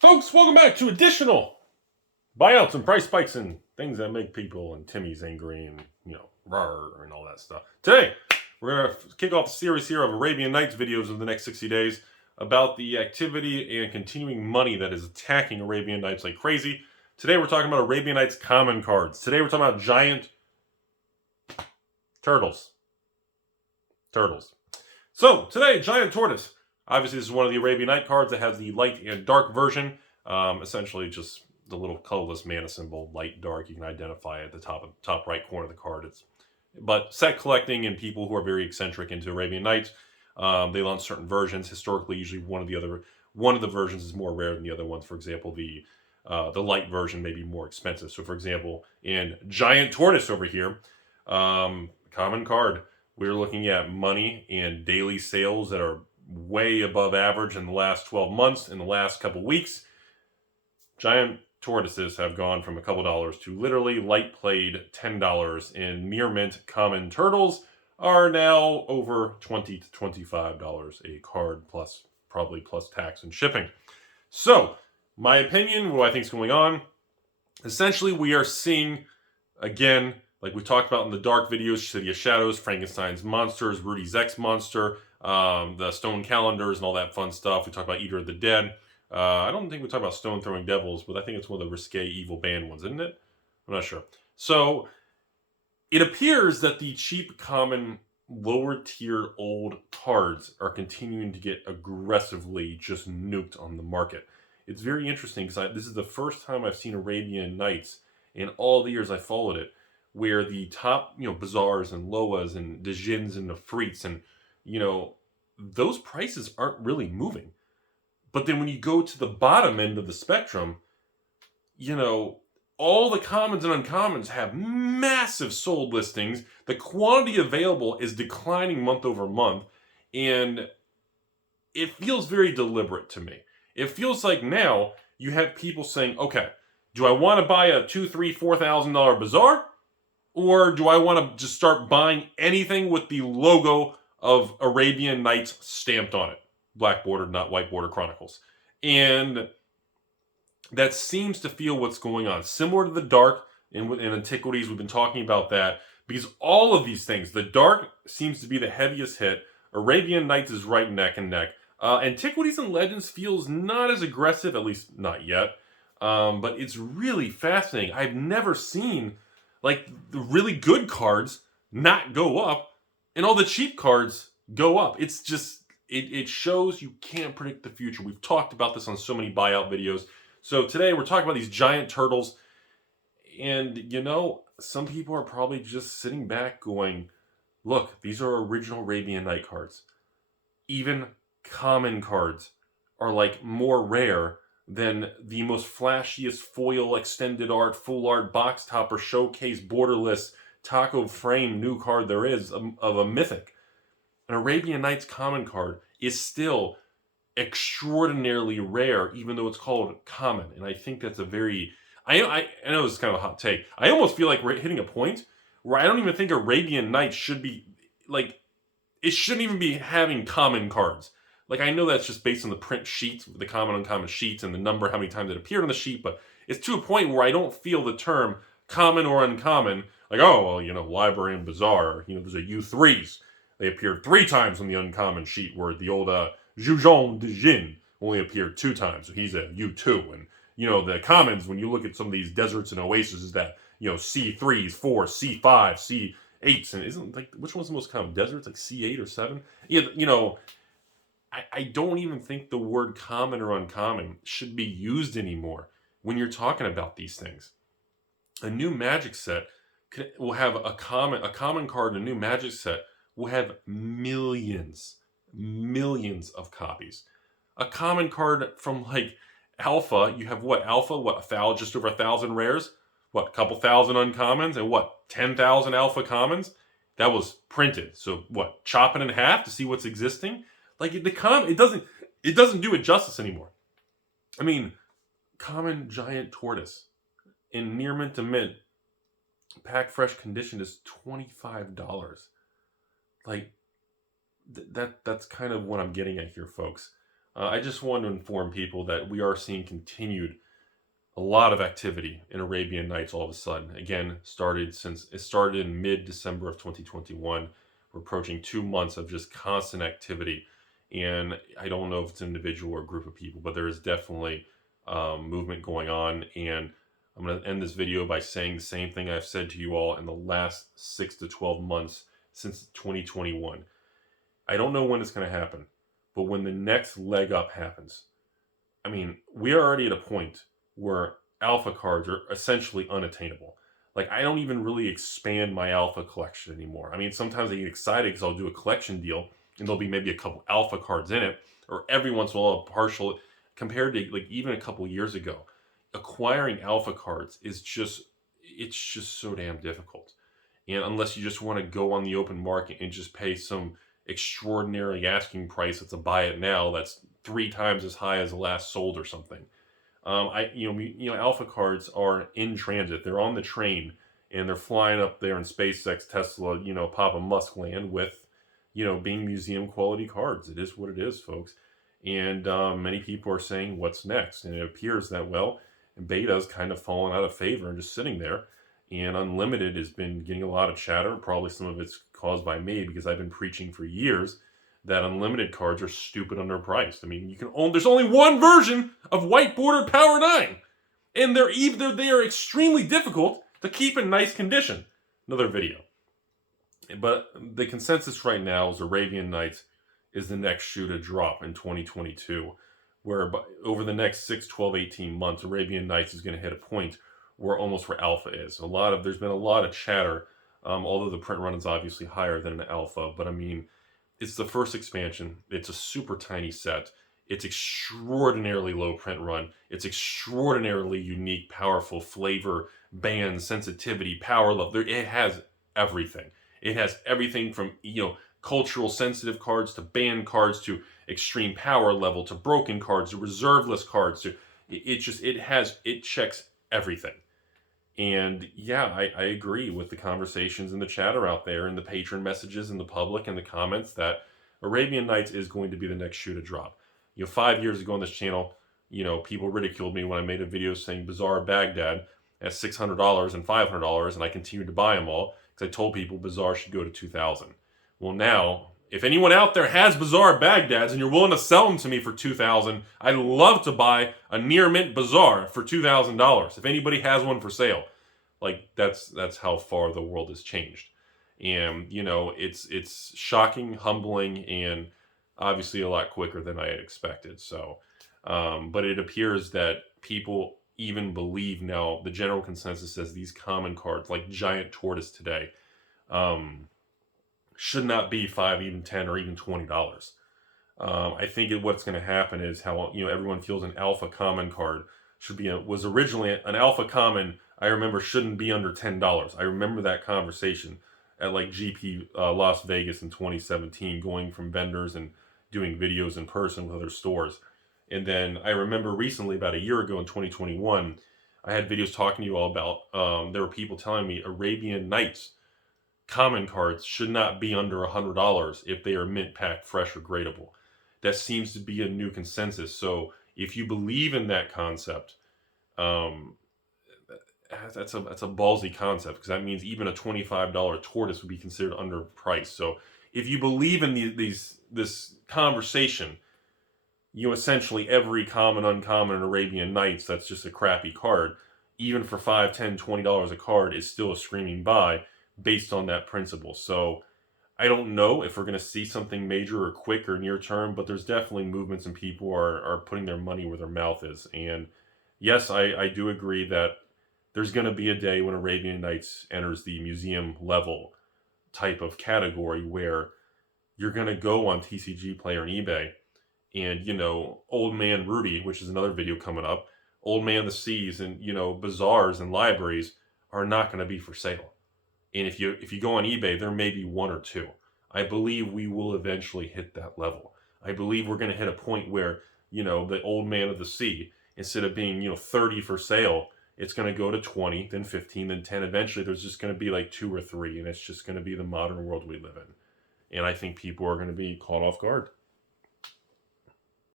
Folks, welcome back to additional buyouts and price spikes and things that make people and Timmy's angry and, rawr and all that stuff. Today, we're going to kick off the series here of Arabian Nights videos in the next 60 days about the activity and continuing money that is attacking Arabian Nights like crazy. Today, we're talking about Arabian Nights common cards. Today, we're talking about giant turtles. So, today, giant tortoise. Obviously, this is one of the Arabian Night cards that has the light and dark version. Essentially, just the little colorless mana symbol, light, dark. You can identify it at the top right corner of the card. But set collecting and people who are very eccentric into Arabian Nights, they launch certain versions. Historically, usually one of the versions is more rare than the other ones. For example, the light version may be more expensive. So, for example, in Giant Tortoise over here, common card, we're looking at money and daily sales that are way above average in the last 12 months. In the last couple weeks, giant tortoises have gone from a couple dollars to literally light played $10, and near mint common turtles are now over $20 to $25 a card, probably plus tax and shipping. So, my opinion, what I think is going on, essentially we are seeing, again, like we talked about in the dark videos, City of Shadows, Frankenstein's monsters, Rudy's X monster, the stone calendars and all that fun stuff. We talked about Eater of the Dead. I don't think we talked about stone throwing devils, but I think it's one of the risque evil banned ones, isn't it? I'm not sure. So it appears that the cheap, common, lower tier old cards are continuing to get aggressively just nuked on the market. It's very interesting because this is the first time I've seen Arabian Nights in all the years I followed it, where the top, bazaars and loas and the Jins and the Freets and, those prices aren't really moving. But then when you go to the bottom end of the spectrum, all the commons and uncommons have massive sold listings. The quantity available is declining month over month. And it feels very deliberate to me. It feels like now you have people saying, okay, do I want to buy a $2,000, $3,000, $4,000 bazaar? Or do I want to just start buying anything with the logo of Arabian Nights stamped on it? Black border, not white border chronicles. And that seems to feel what's going on. Similar to the dark in antiquities, we've been talking about that. Because all of these things, the dark seems to be the heaviest hit. Arabian Nights is right neck and neck. Antiquities and Legends feels not as aggressive, at least not yet. But it's really fascinating. I've never seen the really good cards not go up and all the cheap cards go up. It's just, it shows you can't predict the future. We've talked about this on so many buyout videos. So today we're talking about these giant turtles. And, some people are probably just sitting back going, look, these are original Arabian Night cards. Even common cards are more rare than the most flashiest foil, extended art, full art, box topper, showcase, borderless, taco frame new card there is of a mythic. An Arabian Nights common card is still extraordinarily rare, even though it's called common. And I think that's a very... I know it's kind of a hot take. I almost feel like we're hitting a point where I don't even think Arabian Nights should be... it shouldn't even be having common cards. I know that's just based on the print sheets, the common, uncommon sheets, and the number, how many times it appeared on the sheet, but it's to a point where I don't feel the term common or uncommon, library and bazaar, there's a U3s. They appeared 3 times on the uncommon sheet, where the old Jujon de Jin only appeared 2 times, so he's a U2. And, the commons, when you look at some of these deserts and oases, is that, C3s, 4, C5, C8s, and isn't, which one's the most common? Deserts, C8 or 7? Yeah, I don't even think the word common or uncommon should be used anymore when you're talking about these things. A new Magic set will have a common card in a new Magic set will have millions of copies. A common card from Alpha, you have Alpha, just over 1,000 rares? A couple thousand uncommons? And 10,000 Alpha commons? That was printed. So chop it in half to see what's existing? It doesn't do it justice anymore. I mean, common giant tortoise in near mint to mint, pack fresh condition is $25. That's kind of what I'm getting at here, folks. I just want to inform people that we are seeing continued a lot of activity in Arabian Nights all of a sudden. Again, it started in mid-December of 2021. We're approaching 2 months of just constant activity. And I don't know if it's an individual or a group of people, but there is definitely movement going on. And I'm going to end this video by saying the same thing I've said to you all in the last 6 to 12 months since 2021. I don't know when it's going to happen, but when the next leg up happens, I mean, we are already at a point where alpha cards are essentially unattainable. Like, I don't even really expand my alpha collection anymore. I mean, sometimes I get excited because I'll do a collection deal and there'll be maybe a couple alpha cards in it, or every once in a while a partial, compared to like even a couple years ago. Acquiring alpha cards is it's just so damn difficult. And unless you just want to go on the open market and just pay some extraordinary asking price that's a buy it now that's 3 times as high as the last sold or something. Alpha cards are in transit. They're on the train and they're flying up there in SpaceX, Tesla, Papa Musk land with, being museum quality cards. It is what it is, folks. And many people are saying, what's next? And it appears that, well, beta's kind of fallen out of favor and just sitting there. And Unlimited has been getting a lot of chatter. Probably some of it's caused by me because I've been preaching for years that Unlimited cards are stupid underpriced. I mean, there's only one version of white bordered Power 9. And they are extremely difficult to keep in nice condition. Another video. But the consensus right now is Arabian Nights is the next shoe to drop in 2022. Where over the next 6, 12, 18 months, Arabian Nights is going to hit a point where alpha is. There's been a lot of chatter, although the print run is obviously higher than an alpha. But I mean, it's the first expansion. It's a super tiny set. It's extraordinarily low print run. It's extraordinarily unique, powerful flavor, band, sensitivity, power level. It has everything. It has everything from, cultural sensitive cards to band cards to extreme power level to broken cards to reserveless cards to it checks everything. And yeah, I agree with the conversations and the chatter out there and the patron messages in the public and the comments that Arabian Nights is going to be the next shoe to drop. 5 years ago on this channel, people ridiculed me when I made a video saying Bazaar Baghdad at $600 and $500, and I continued to buy them all because I told people Bazaar should go to $2,000. Well, now, if anyone out there has Bazaar Baghdads and you're willing to sell them to me for $2,000, I'd love to buy a near mint Bazaar for $2,000. If anybody has one for sale, that's how far the world has changed. And it's shocking, humbling, and obviously a lot quicker than I had expected. So, but it appears that people even believe now. The general consensus says these common cards, like Giant Tortoise today, should not be $5, even $10, or even $20. I think what's going to happen is how everyone feels an alpha common card was originally an alpha common. I remember shouldn't be under $10. I remember that conversation at like GP Las Vegas in 2017, going from vendors and doing videos in person with other stores. And then I remember recently, about a year ago in 2021, I had videos talking to you all about. There were people telling me Arabian Nights common cards should not be under $100 if they are mint packed, fresh, or gradable. That seems to be a new consensus. So if you believe in that concept, that's a ballsy concept, because that means even a $25 Tortoise would be considered underpriced. So if you believe in this conversation, essentially every common, uncommon, and Arabian Nights that's just a crappy card, even for $5, $10, $20 a card, is still a screaming buy based on that principle. So I don't know if we're going to see something major or quick or near term, but there's definitely movements and people are putting their money where their mouth is. And yes, I do agree that there's going to be a day when Arabian Nights enters the museum level type of category where you're going to go on TCG Player and eBay and, Old Man Rudy, which is another video coming up, Old Man the Seas, and, bazaars and libraries are not going to be for sale. And if you go on eBay, there may be one or two. I believe we will eventually hit that level. I believe we're going to hit a point where, the Old Man of the Sea, instead of being, 30 for sale, it's going to go to 20, then 15, then 10. Eventually, there's just going to be like 2 or 3, and it's just going to be the modern world we live in. And I think people are going to be caught off guard.